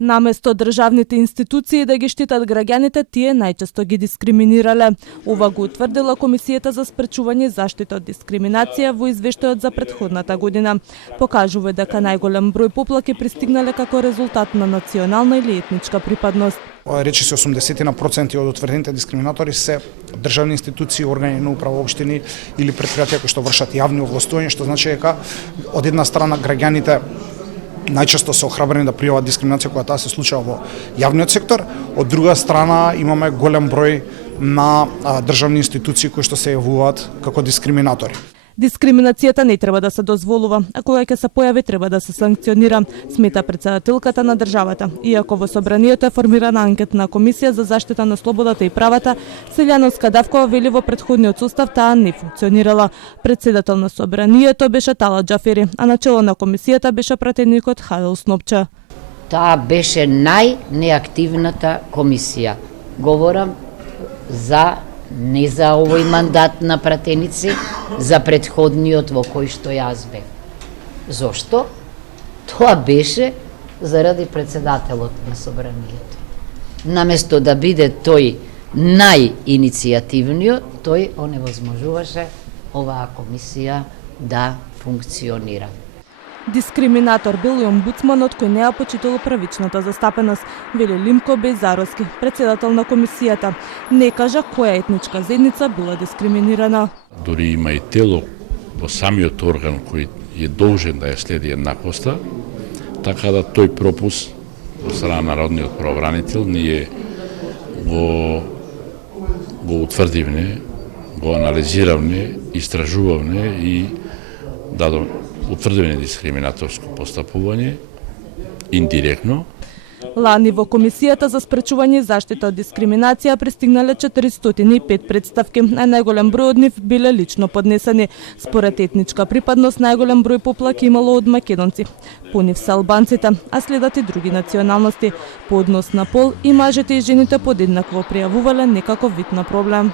Наместо државните институции да ги штитат граѓаните, тие најчесто ги дискриминирале. Ова го утврдила Комисијата за спречување и заштита од дискриминација во извештајот за претходната година. Покажува дека најголем број поплаки пристигнале како резултат на национална или етничка припадност. Речи се 80% од утврдените дискриминатори се државни институции, органи на управа, општини или претпријатија кои што вршат јавни овластувања, што значи дека од една страна граѓаните најчесто се охрабрени да пријават дискриминација која таа се случува во јавниот сектор, од друга страна имаме голем број на државни институции кои што се јавуваат како дискриминатори. Дискриминацијата не треба да се дозволува, а кога ќе се појави треба да се санкционира, смета претседателката на државата. Иако во собранието е формирана анкетна комисија за заштита на слободата и правата, Силјана Скадавкова вели во претходниот состав таа не функционирала. Председател на собранието беше Тала Џафери, а начело на комисијата беше пратеникот Хавел Снопча. Таа беше најнеактивната комисија. Говорам не за овој мандат на пратеници, за претходниот во кој што јас бев. Зошто? Тоа беше заради председателот на собранието. Наместо да биде тој најиницијативниот, тој оневозможуваше оваа комисија да функционира. Дискриминатор бил и омбудсманот кој не ја почитал правичната застапеност, вели Лимко Бејзаровски, председател на комисијата. Не кажа која етничка заедница била дискриминирана. Дори има и тело во самиот орган кој е должен да ја следи еднаквоста, така да тој пропуск од страна на народниот правобранител ние го утврдивме, го анализиравме, истражувавме и утврдивме дискриминаторско постапување индиректно. Лани во Комисијата за спречување и заштита од дискриминација пристигнале 405 представки, а најголем број од нив биле лично поднесени. Според етничка припадност најголем број поплаки имало од македонци. По нив се албанците, а следат и други националности. По однос на пол и мажите и жените подеднакво пријавувале некаков вид на проблем.